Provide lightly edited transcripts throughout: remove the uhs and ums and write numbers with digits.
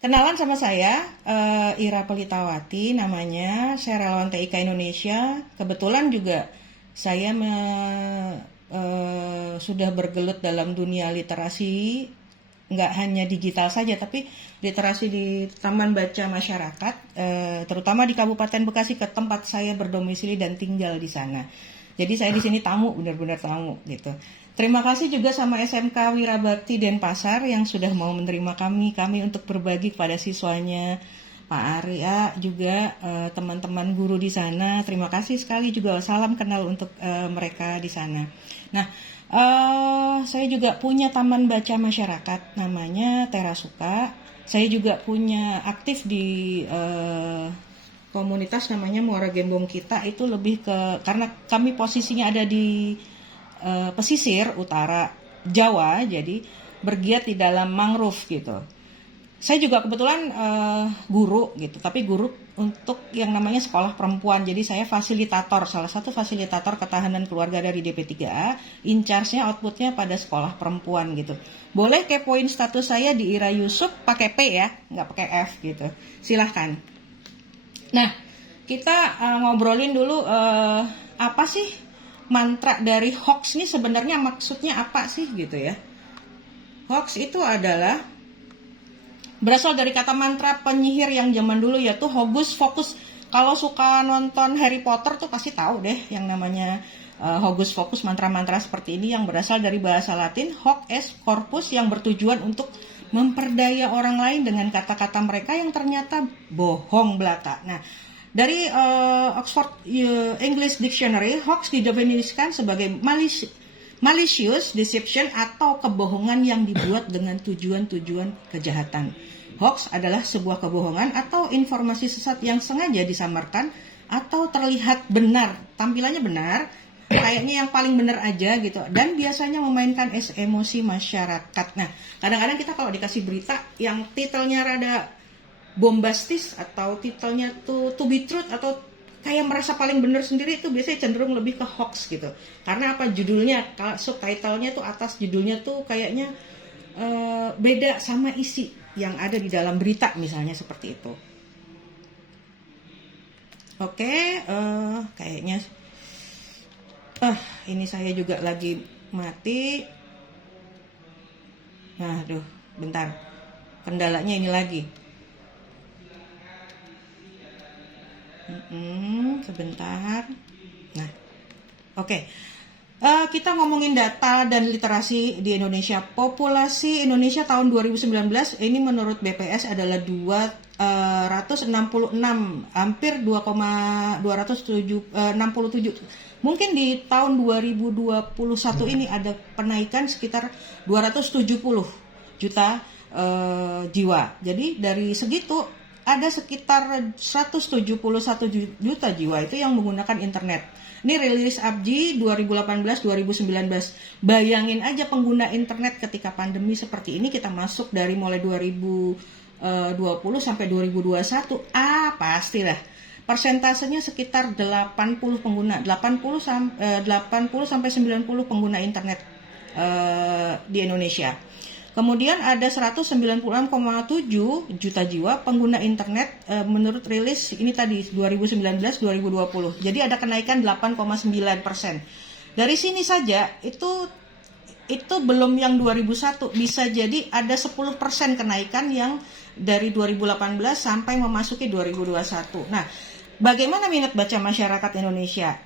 Kenalan sama saya, Ira Pelitawati namanya. Saya relawan TIK Indonesia. Kebetulan juga saya sudah bergelut dalam dunia literasi, nggak hanya digital saja, tapi literasi di Taman Baca Masyarakat, terutama di Kabupaten Bekasi, ke tempat saya berdomisili dan tinggal di sana. Jadi saya di sini tamu, benar-benar tamu gitu. Terima kasih juga sama SMK Wirabakti Denpasar yang sudah mau menerima kami untuk berbagi kepada siswanya. Pak Arya juga teman-teman guru di sana. Terima kasih sekali juga. Salam kenal untuk mereka di sana. Nah, saya juga punya taman baca masyarakat namanya Terasuka. Saya juga punya aktif di komunitas namanya Muara Gembong Kita. Itu lebih ke karena kami posisinya ada di pesisir utara Jawa, jadi bergiat di dalam mangrove gitu. Saya juga kebetulan guru gitu, tapi guru untuk yang namanya sekolah perempuan. Jadi saya fasilitator, salah satu fasilitator ketahanan keluarga dari DP3A, in charge-nya outputnya pada sekolah perempuan gitu. Boleh kepoin status saya di Ira Yusuf pakai P ya, nggak pakai F gitu. Silahkan. Nah, kita ngobrolin dulu apa sih mantra dari hoax ini sebenarnya maksudnya apa sih gitu ya. Hoax itu adalah berasal dari kata mantra penyihir yang zaman dulu yaitu Hogus Focus. Kalau suka nonton Harry Potter tuh pasti tahu deh yang namanya Hogus Focus, mantra-mantra seperti ini yang berasal dari bahasa Latin hoc est corpus, yang bertujuan untuk memperdaya orang lain dengan kata-kata mereka yang ternyata bohong belaka. Nah, dari Oxford English Dictionary, hoax didefinisikan sebagai malicious deception atau kebohongan yang dibuat dengan tujuan-tujuan kejahatan. Hoax adalah sebuah kebohongan atau informasi sesat yang sengaja disamarkan atau terlihat benar, tampilannya benar, kayaknya yang paling benar aja gitu, dan biasanya memainkan emosi masyarakat. Nah, kadang-kadang kita kalau dikasih berita yang titelnya rada bombastis atau titelnya tuh to be truth atau kayak merasa paling benar sendiri, itu biasanya cenderung lebih ke hoax gitu. Karena apa, judulnya, kalau subtitlenya tuh atas judulnya tuh kayaknya beda sama isi yang ada di dalam berita misalnya seperti itu. Oke, kayaknya ini saya juga lagi mati. Nah, aduh, bentar. Kendalanya ini lagi. Sebentar. Nah, oke. Kita ngomongin data dan literasi di Indonesia. Populasi Indonesia tahun 2019 ini menurut BPS adalah 266, hampir 2,267. Mungkin di tahun 2021 ini ada penaikan sekitar 270 juta jiwa. Jadi dari segitu ada sekitar 171 juta jiwa itu yang menggunakan internet. Ini rilis APJI 2018-2019. Bayangin aja pengguna internet ketika pandemi seperti ini, kita masuk dari mulai 2020 sampai 2021. Pastilah persentasenya sekitar 80 pengguna, 80 sampai 90 pengguna internet di Indonesia. Kemudian ada 196,7 juta jiwa pengguna internet menurut rilis ini tadi 2019-2020. Jadi ada kenaikan 8,9%. Dari sini saja itu belum yang 2001, bisa jadi ada 10% kenaikan yang dari 2018 sampai memasuki 2021. Nah, bagaimana minat baca masyarakat Indonesia?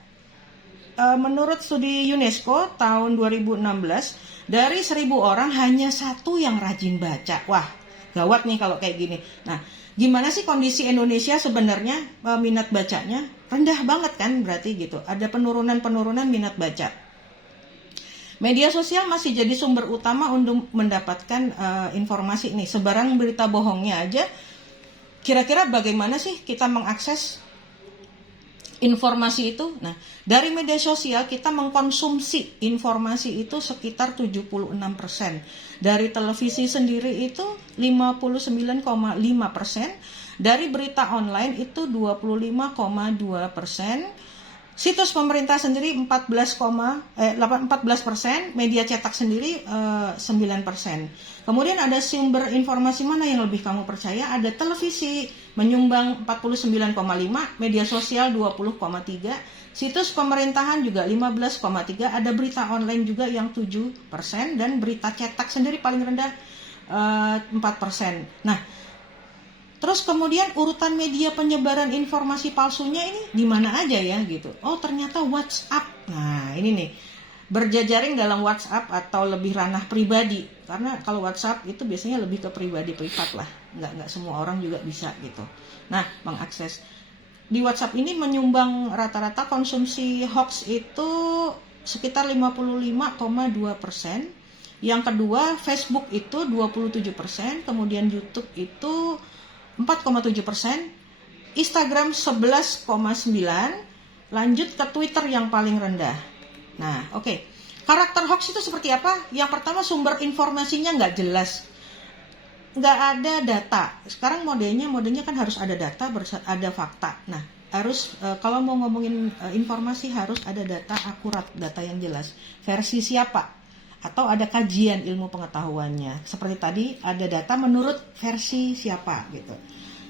Menurut studi UNESCO tahun 2016, dari 1.000 orang hanya 1 yang rajin baca. Wah, gawat nih kalau kayak gini. Nah, gimana sih kondisi Indonesia sebenarnya minat bacanya? Rendah banget kan berarti gitu. Ada penurunan minat baca. Media sosial masih jadi sumber utama untuk mendapatkan informasi ini. Sebarang berita bohongnya aja. Kira-kira bagaimana sih kita mengakses informasi itu? Nah, dari media sosial kita mengkonsumsi informasi itu sekitar 76%. Dari televisi sendiri itu 59,5%. Dari berita online itu 25,2%. Situs pemerintah sendiri 14%, media cetak sendiri 9%. Kemudian ada sumber informasi mana yang lebih kamu percaya? Ada televisi menyumbang 49,5, media sosial 20,3, situs pemerintahan juga 15,3, ada berita online juga yang 7%, dan berita cetak sendiri paling rendah 4%. Nah, terus kemudian urutan media penyebaran informasi palsunya ini di mana aja ya gitu. Oh, ternyata WhatsApp. Nah, ini nih. Berjejaring dalam WhatsApp atau lebih ranah pribadi. Karena kalau WhatsApp itu biasanya lebih ke pribadi privat lah. Nggak semua orang juga bisa gitu. Nah, mengakses. Di WhatsApp ini menyumbang rata-rata konsumsi hoax itu sekitar 55,2%. Yang kedua, Facebook itu 27%, kemudian YouTube itu 4,7%, Instagram 11,9%, lanjut ke Twitter yang paling rendah. Nah, oke. Karakter hoax itu seperti apa? Yang pertama, sumber informasinya nggak jelas. Nggak ada data. Sekarang modenya kan harus ada data, ada fakta. Nah, harus kalau mau ngomongin informasi harus ada data akurat, data yang jelas. Versi siapa? Atau ada kajian ilmu pengetahuannya. Seperti tadi ada data menurut versi siapa gitu.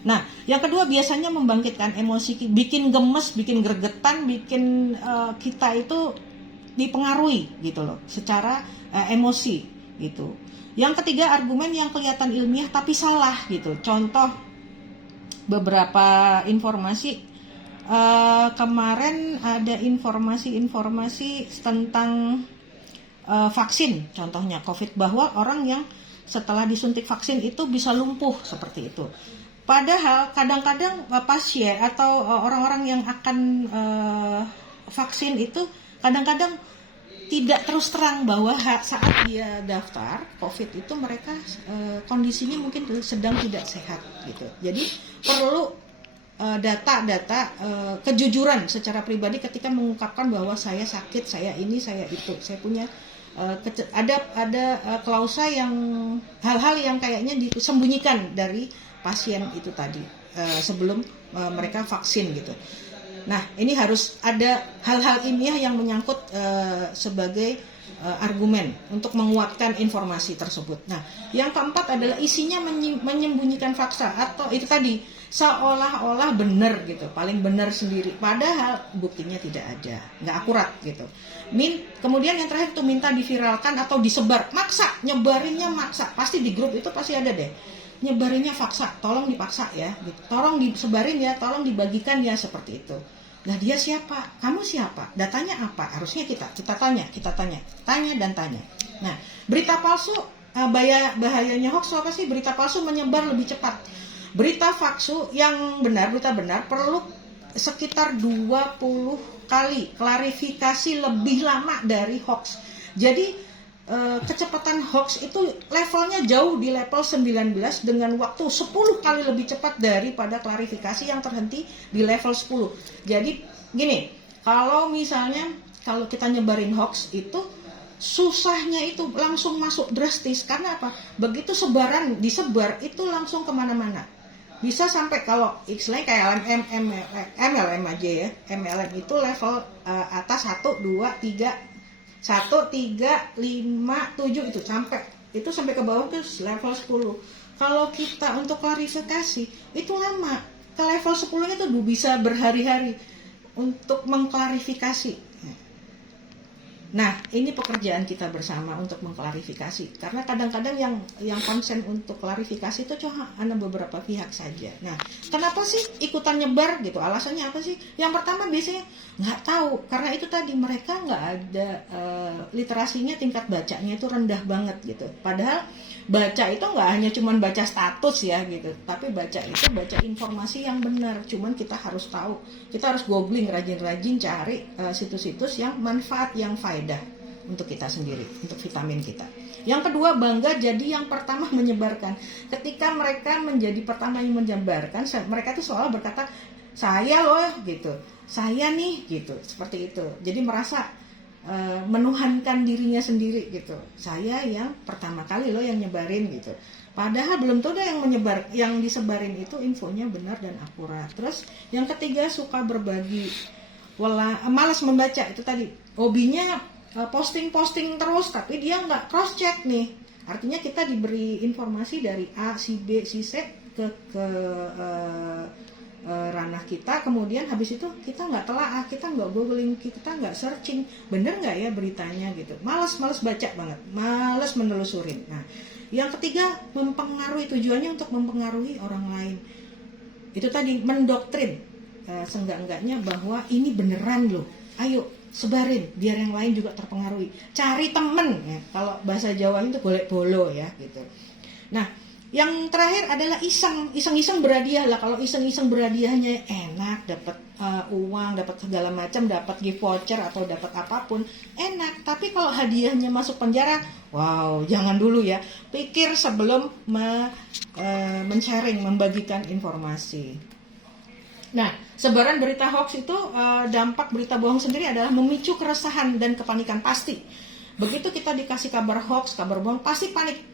Nah, yang kedua biasanya membangkitkan emosi, bikin gemes, bikin gregetan, bikin kita itu dipengaruhi gitu loh, secara emosi gitu. Yang ketiga, argumen yang kelihatan ilmiah tapi salah gitu. Contoh beberapa informasi kemarin ada informasi tentang vaksin, contohnya COVID, bahwa orang yang setelah disuntik vaksin itu bisa lumpuh seperti itu. Padahal kadang-kadang pasien atau orang-orang yang akan vaksin itu kadang-kadang tidak terus terang bahwa saat dia daftar COVID itu mereka kondisinya mungkin sedang tidak sehat gitu. Jadi perlu data-data kejujuran secara pribadi ketika mengungkapkan bahwa saya sakit, saya ini, saya itu, saya punya ada klausa yang hal-hal yang kayaknya disembunyikan dari pasien itu tadi sebelum mereka vaksin gitu. Nah, ini harus ada hal-hal ilmiah yang menyangkut sebagai argumen untuk menguatkan informasi tersebut. Nah, yang keempat adalah isinya menyembunyikan fakta atau itu tadi seolah-olah benar gitu, paling benar sendiri, padahal buktinya tidak ada, nggak akurat gitu. Kemudian yang terakhir itu minta diviralkan atau disebar, maksa, nyebarinnya maksa, pasti di grup itu pasti ada deh, nyebarinnya paksa, tolong dipaksa ya, gitu. Tolong disebarin ya, tolong dibagikan ya, seperti itu. Nah, dia siapa? Kamu siapa? Datanya apa? Harusnya kita tanya. Nah, berita palsu, bahayanya hoax apa sih? Berita palsu menyebar lebih cepat. Berita palsu yang benar, berita benar perlu sekitar 20 kali klarifikasi lebih lama dari hoax. Jadi kecepatan hoax itu levelnya jauh di level 19 dengan waktu 10 kali lebih cepat daripada klarifikasi yang terhenti di level 10. Jadi gini, kalau misalnya kalau kita nyebarin hoax itu susahnya itu langsung masuk drastis. Karena apa? Begitu disebar itu langsung kemana-mana. Bisa sampai kalau istilahnya kayak MLM aja ya. MLM itu level atas 1, 2, 3, 1, 3, 5, 7 itu sampai ke bawah ke level 10. Kalau kita untuk klarifikasi itu lama. Ke level 10 itu bisa berhari-hari untuk mengklarifikasi. Nah, ini pekerjaan kita bersama untuk mengklarifikasi. Karena kadang-kadang yang konsen untuk klarifikasi itu cuma ada beberapa pihak saja. Nah, kenapa sih ikutan nyebar gitu? Alasannya apa sih? Yang pertama biasanya nggak tahu. Karena itu tadi mereka nggak ada literasinya, tingkat bacanya itu rendah banget gitu. Padahal baca itu nggak hanya cuma baca status ya gitu, tapi baca informasi yang benar. Cuman kita harus tahu, kita harus googling, rajin-rajin cari situs-situs yang manfaat, yang faedah untuk kita sendiri, untuk vitamin kita. Yang kedua, bangga jadi yang pertama menyebarkan. Ketika mereka menjadi pertama yang menyebarkan, mereka tuh seolah berkata, saya loh gitu, saya nih gitu, seperti itu. Jadi merasa menuhankan dirinya sendiri gitu. Saya yang pertama kali loh yang nyebarin gitu. Padahal belum tentu yang disebarin itu infonya benar dan akurat. Terus yang ketiga, suka berbagi. malas membaca. Itu tadi hobinya posting terus, tapi dia nggak cross check nih. Artinya kita diberi informasi dari A, si B, si C ke ranah kita, kemudian habis itu kita nggak telaah, kita nggak googling, kita nggak searching, bener nggak ya beritanya gitu. Males baca banget, males menelusurin. Nah, yang ketiga, mempengaruhi, tujuannya untuk mempengaruhi orang lain. Itu tadi, mendoktrin, seenggak-enggaknya bahwa ini beneran loh, ayo sebarin biar yang lain juga terpengaruhi. Cari temen ya, kalau bahasa Jawa itu golek bolo ya gitu. Nah, yang terakhir adalah iseng berhadiah lah. Kalau iseng berhadiahnya enak, dapat uang, dapat segala macam, dapat gift voucher atau dapat apapun, enak. Tapi kalau hadiahnya masuk penjara, wow, jangan dulu ya. Pikir sebelum men-sharing, membagikan informasi. Nah, sebaran berita hoax itu, dampak berita bohong sendiri adalah memicu keresahan dan kepanikan pasti. Begitu kita dikasih kabar hoax, kabar bohong, pasti panik.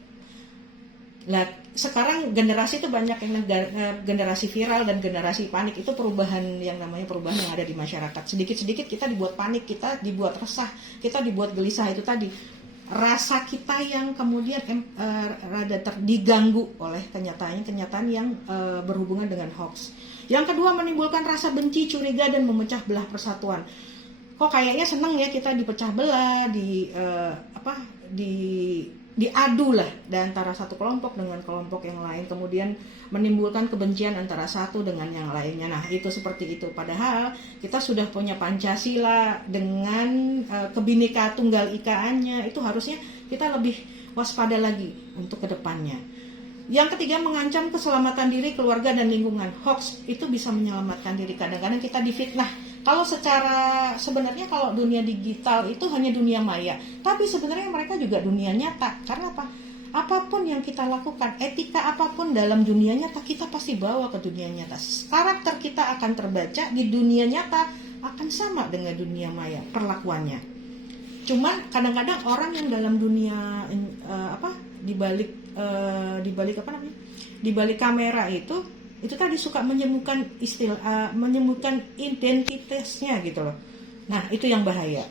Nah, sekarang generasi itu banyak yang generasi viral dan generasi panik. Itu perubahan yang namanya perubahan yang ada di masyarakat. Sedikit-sedikit kita dibuat panik, kita dibuat resah, kita dibuat gelisah. Itu tadi rasa kita yang kemudian rada diganggu oleh kenyataan yang berhubungan dengan hoax. Yang kedua, menimbulkan rasa benci, curiga, dan memecah belah persatuan. Kok kayaknya seneng ya kita dipecah belah, diadu lah antara satu kelompok dengan kelompok yang lain, kemudian menimbulkan kebencian antara satu dengan yang lainnya. Nah, itu seperti itu. Padahal kita sudah punya Pancasila dengan Kebhinneka Tunggal Ika-nya. Itu harusnya kita lebih waspada lagi untuk kedepannya. Yang ketiga, mengancam keselamatan diri, keluarga, dan lingkungan. Hoax itu bisa menyelamatkan diri. Kadang-kadang kita difitnah. Kalau sebenarnya kalau dunia digital itu hanya dunia maya, tapi sebenarnya mereka juga dunia nyata. Karena apa? Apapun yang kita lakukan, etika apapun dalam dunia nyata, kita pasti bawa ke dunia nyata. Karakter kita akan terbaca di dunia nyata, akan sama dengan dunia maya perlakuannya. Cuman kadang-kadang orang yang dalam dunia di balik kamera itu tadi suka menyembuhkan menyembuhkan identitasnya gitu loh. Nah, itu yang bahaya.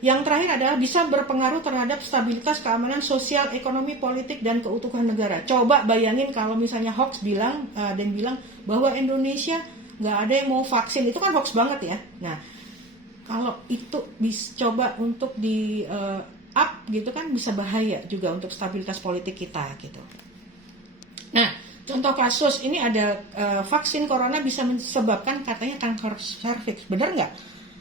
Yang terakhir adalah bisa berpengaruh terhadap stabilitas, keamanan sosial, ekonomi, politik, dan keutuhan negara. Coba bayangin kalau misalnya hoax bilang bahwa Indonesia nggak ada yang mau vaksin, itu kan hoax banget ya. Nah, kalau itu coba untuk di up gitu kan, bisa bahaya juga untuk stabilitas politik kita gitu. Nah, contoh kasus ini ada vaksin corona bisa menyebabkan katanya kanker serviks. Benar nggak?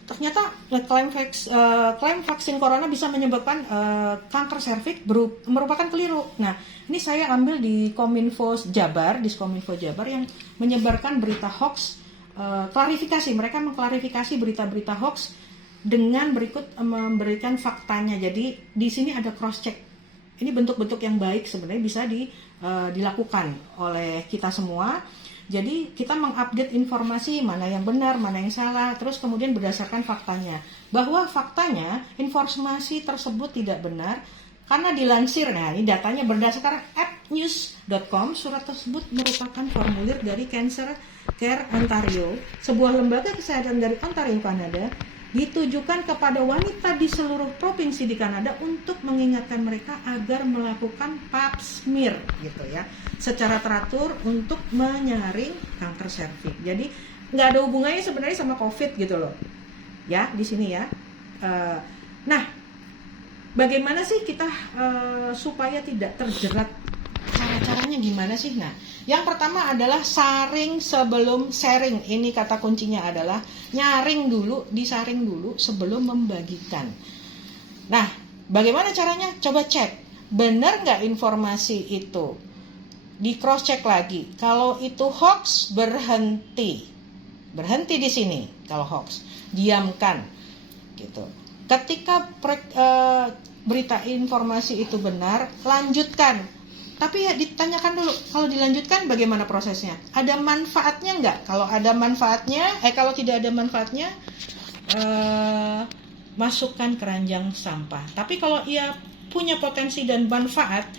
Ternyata klaim vaksin corona bisa menyebabkan kanker serviks merupakan keliru. Nah, ini saya ambil di Kominfo Jabar yang menyebarkan berita hoax, klarifikasi. Mereka mengklarifikasi berita-berita hoax dengan memberikan faktanya. Jadi di sini ada cross check. Ini bentuk-bentuk yang baik sebenarnya bisa dilakukan oleh kita semua. Jadi kita mengupdate informasi mana yang benar, mana yang salah, terus kemudian berdasarkan faktanya. Bahwa faktanya informasi tersebut tidak benar karena dilansir, nah ini datanya berdasarkan appnews.com, surat tersebut merupakan formulir dari Cancer Care Ontario, sebuah lembaga kesehatan dari Ontario, Kanada, ditujukan kepada wanita di seluruh provinsi di Kanada untuk mengingatkan mereka agar melakukan pap smear gitu ya, secara teratur untuk menyaring kanker serviks. Jadi nggak ada hubungannya sebenarnya sama COVID gitu loh ya di sini ya. Nah, bagaimana sih kita supaya tidak terjerat? Cara-caranya gimana sih? Nah, yang pertama adalah saring sebelum sharing. Ini kata kuncinya adalah disaring dulu sebelum membagikan. Nah, bagaimana caranya? Coba cek, benar nggak informasi itu? Di cross check lagi. Kalau itu hoax, berhenti di sini. Kalau hoax, diamkan, gitu. Ketika berita informasi itu benar, lanjutkan. Tapi ya ditanyakan dulu, kalau dilanjutkan bagaimana prosesnya? Ada manfaatnya nggak? Kalau tidak ada manfaatnya, masukkan keranjang sampah. Tapi kalau ia punya potensi dan manfaat,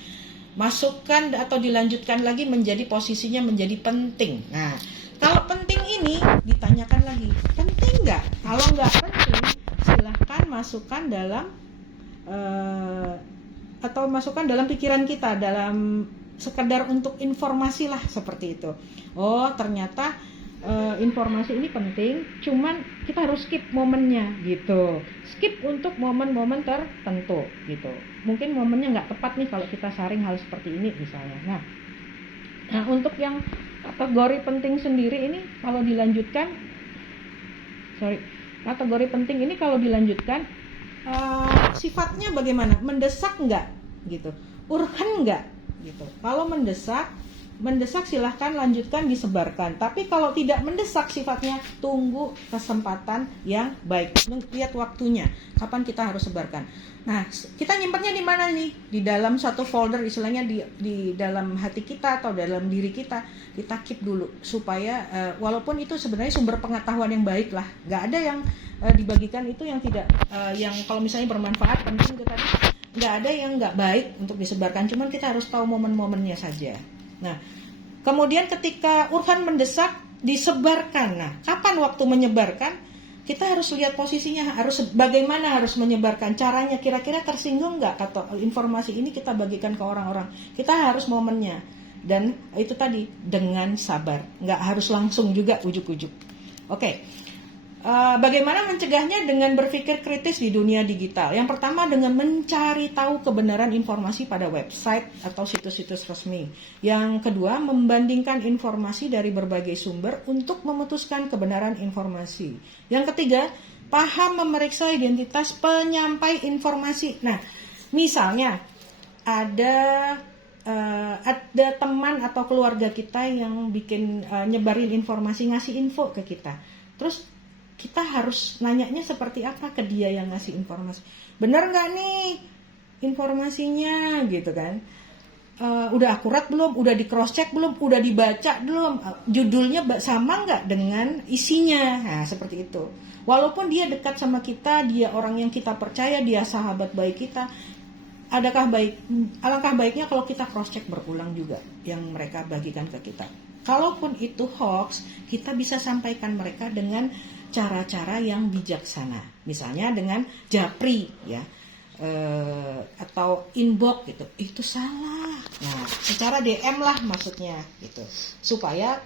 masukkan atau dilanjutkan lagi posisinya menjadi penting. Nah, Kalau penting ini ditanyakan lagi, penting nggak? Kalau nggak penting, silahkan masukkan dalam atau masukkan dalam pikiran kita, dalam sekedar untuk informasi lah, seperti itu. Oh, ternyata informasi ini penting, cuman kita harus skip momennya gitu. Skip untuk momen-momen tertentu gitu. Mungkin momennya nggak tepat nih kalau kita saring hal seperti ini misalnya. Nah, untuk yang kategori penting sendiri ini kalau dilanjutkan, kategori penting ini kalau dilanjutkan sifatnya bagaimana? Mendesak nggak gitu? Urgen nggak gitu? Kalau mendesak silahkan lanjutkan, disebarkan. Tapi kalau tidak mendesak sifatnya, tunggu kesempatan yang baik. Lihat waktunya, kapan kita harus sebarkan. Nah, kita nyimpannya di mana nih? Di dalam satu folder, istilahnya di dalam hati kita atau dalam diri kita keep dulu. Supaya walaupun itu sebenarnya sumber pengetahuan yang baik lah. Nggak ada yang dibagikan itu yang tidak, yang kalau misalnya bermanfaat, penting itu tadi. Nggak ada yang nggak baik untuk disebarkan. Cuman kita harus tahu momen-momennya saja. Nah, kemudian ketika urgen mendesak, disebarkan. Nah, kapan waktu menyebarkan? Kita harus lihat posisinya, bagaimana harus menyebarkan, caranya, kira-kira tersinggung nggak atau informasi ini kita bagikan ke orang-orang. Kita harus momennya, dan itu tadi dengan sabar, nggak harus langsung juga ujuk-ujuk. Oke. Bagaimana mencegahnya? Dengan berpikir kritis di dunia digital. Yang pertama, dengan mencari tahu kebenaran informasi pada website atau situs-situs resmi. Yang kedua, membandingkan informasi dari berbagai sumber untuk memutuskan kebenaran informasi. Yang ketiga, paham memeriksa identitas penyampai informasi. Nah, misalnya ada teman atau keluarga kita yang bikin nyebarin informasi, ngasih info ke kita. Terus kita harus nanyanya seperti apa ke dia yang ngasih informasi. Benar nggak nih informasinya gitu kan? Udah akurat belum? Udah di cross check belum? Udah dibaca belum? Judulnya sama nggak dengan isinya? Nah, seperti itu. Walaupun dia dekat sama kita, dia orang yang kita percaya, dia sahabat baik kita, alangkah baiknya kalau kita cross check berulang juga yang mereka bagikan ke kita. Kalaupun itu hoax, kita bisa sampaikan mereka dengan cara-cara yang bijaksana, misalnya dengan japri ya, atau inbox gitu, itu salah. Nah, secara DM lah maksudnya gitu, supaya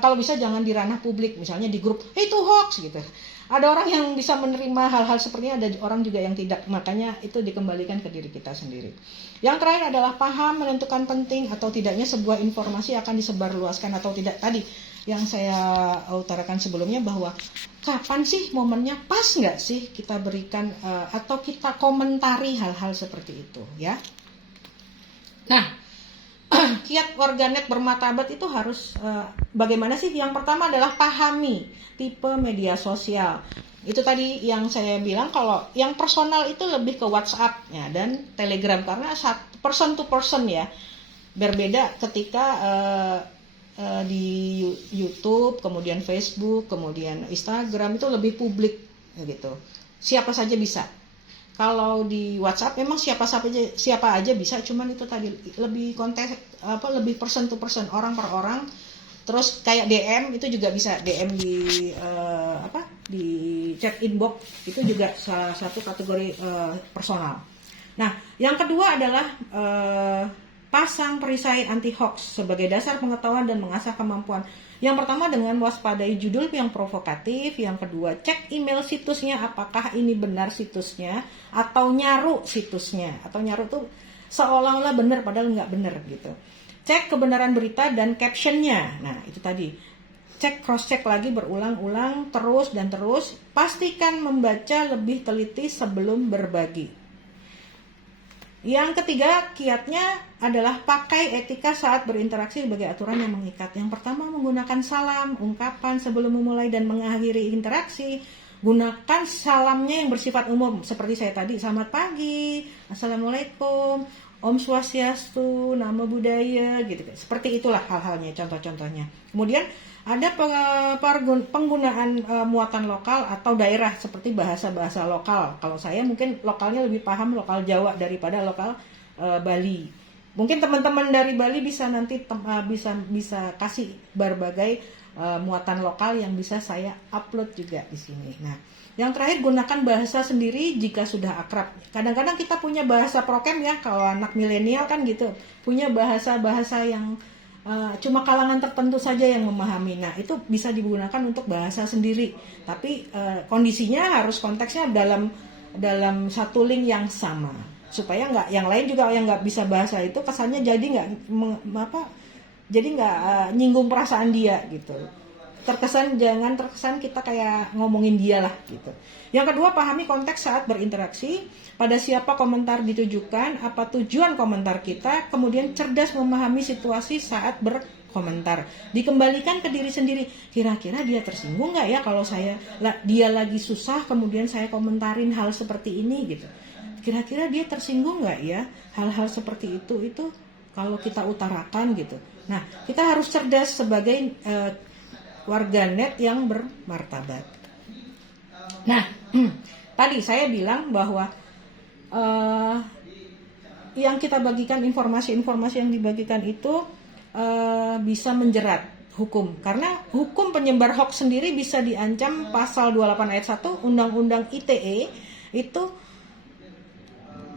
kalau bisa jangan di ranah publik, misalnya di grup, itu hoax gitu. Ada orang yang bisa menerima hal-hal seperti ini, ada orang juga yang tidak, makanya itu dikembalikan ke diri kita sendiri. Yang terakhir adalah paham menentukan penting atau tidaknya sebuah informasi akan disebarluaskan atau tidak. Tadi yang saya utarakan sebelumnya, bahwa kapan sih momennya, pas nggak sih kita berikan atau kita komentari hal-hal seperti itu ya. Nah, kiat warganet bermartabat itu harus bagaimana sih? Yang pertama adalah pahami tipe media sosial. Itu tadi yang saya bilang, kalau yang personal itu lebih ke WhatsApp ya, dan Telegram, karena person to person ya. Berbeda ketika di YouTube, kemudian Facebook, kemudian Instagram, itu lebih publik gitu. Siapa saja bisa. Kalau di WhatsApp memang siapa aja bisa, cuman itu tadi lebih lebih person to person, orang per orang. Terus kayak DM itu juga bisa, DM di chat inbox itu juga salah satu kategori personal. Nah, yang kedua adalah pasang perisai anti hoax sebagai dasar pengetahuan dan mengasah kemampuan. Yang pertama dengan waspadai judul yang provokatif. Yang kedua, cek email situsnya apakah ini benar situsnya, atau nyaru situsnya. Atau nyaru tuh seolah-olah benar padahal nggak benar gitu. Cek kebenaran berita dan captionnya. Nah, itu tadi. Cek, cross check lagi berulang-ulang terus dan terus. Pastikan membaca lebih teliti sebelum berbagi. Yang ketiga, kiatnya adalah pakai etika saat berinteraksi sebagai aturan yang mengikat. Yang pertama, menggunakan salam, ungkapan sebelum memulai dan mengakhiri interaksi. Gunakan salamnya yang bersifat umum, seperti saya tadi, selamat pagi, assalamualaikum, Om Swastiastu, Namo Buddhaya, gitu. Seperti itulah hal-halnya, contoh-contohnya. Kemudian ada penggunaan muatan lokal atau daerah, seperti bahasa-bahasa lokal. Kalau saya mungkin lokalnya lebih paham lokal Jawa daripada lokal Bali. Mungkin teman-teman dari Bali bisa nanti bisa kasih berbagai muatan lokal yang bisa saya upload juga di sini. Nah, yang terakhir, gunakan bahasa sendiri jika sudah akrab. Kadang-kadang kita punya bahasa prokem ya, kalau anak milenial kan gitu, punya bahasa-bahasa yang cuma kalangan tertentu saja yang memahami. Nah, itu bisa digunakan untuk bahasa sendiri. Tapi kondisinya harus konteksnya dalam satu link yang sama, supaya nggak yang lain juga yang nggak bisa bahasa itu kesannya jadi nggak nyinggung perasaan dia gitu. Jangan terkesan kita kayak ngomongin dia lah gitu. Yang kedua, pahami konteks saat berinteraksi, pada siapa komentar ditujukan, apa tujuan komentar kita, kemudian cerdas memahami situasi saat berkomentar. Dikembalikan ke diri sendiri, kira-kira dia tersinggung nggak ya kalau dia lagi susah kemudian saya komentarin hal seperti ini gitu. Kira-kira dia tersinggung nggak ya hal-hal seperti itu kalau kita utarakan gitu. Nah, kita harus cerdas sebagai warganet yang bermartabat. Nah, tadi saya bilang bahwa yang kita bagikan, informasi-informasi yang dibagikan itu bisa menjerat hukum. Karena hukum penyebar hoax sendiri bisa diancam pasal 28 ayat 1 Undang-Undang ITE. Itu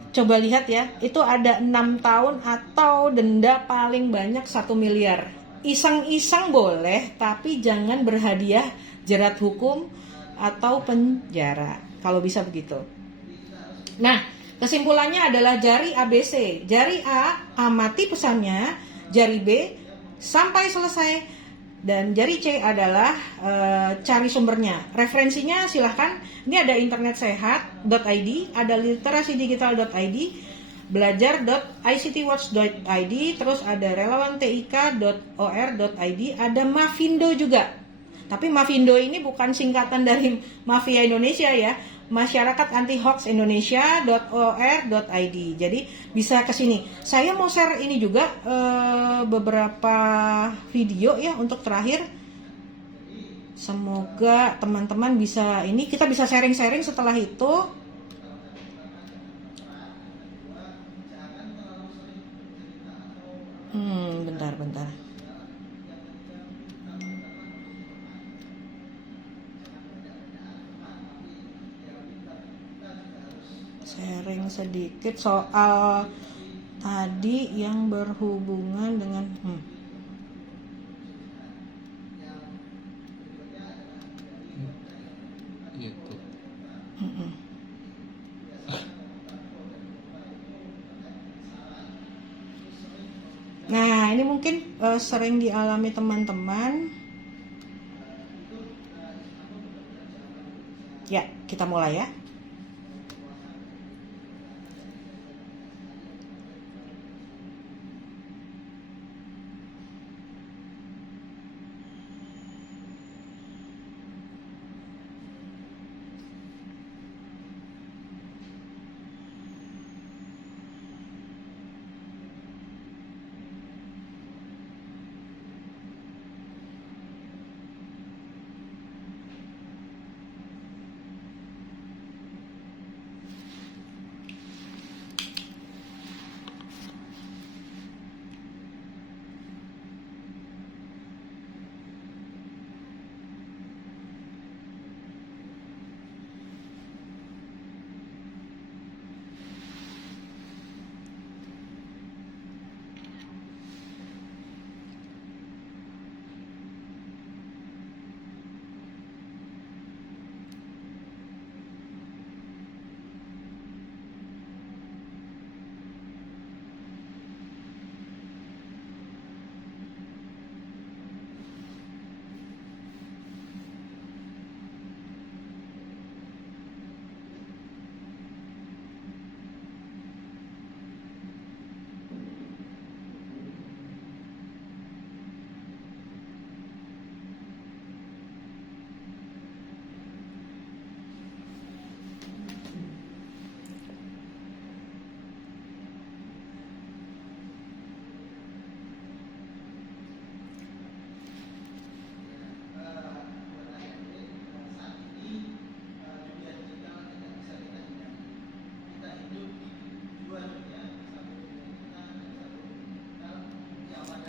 coba lihat ya, itu ada 6 tahun atau denda paling banyak 1 miliar. Iseng-iseng boleh, tapi jangan berhadiah jerat hukum atau penjara, kalau bisa begitu. Nah, kesimpulannya adalah jari ABC. Jari A, amati pesannya. Jari B, sampai selesai. Dan jari C adalah cari sumbernya. Referensinya silahkan. Ini ada internetsehat.id, ada literasidigital.id, belajar.ictwatch.id, terus ada relawantik.or.id, ada Mavindo juga. Tapi Mavindo ini bukan singkatan dari Mafia Indonesia ya, Masyarakat Anti Hoax Indonesia.or.id. Jadi bisa ke sini. Saya mau share ini juga beberapa video ya untuk terakhir. Semoga teman-teman kita bisa sharing-sharing setelah itu. Bentar. Sharing sedikit soal tadi yang berhubungan dengan YouTube. Nah, ini mungkin sering dialami teman-teman. Ya, kita mulai ya.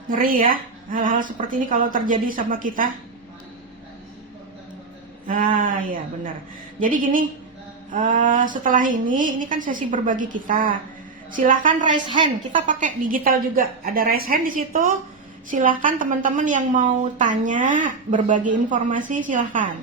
Ngeri ya, hal-hal seperti ini kalau terjadi sama kita. Ah, ya benar. Jadi gini, setelah ini kan sesi berbagi kita. Silahkan raise hand. Kita pakai digital juga. Ada raise hand di situ. Silahkan teman-teman yang mau tanya, berbagi informasi, silahkan.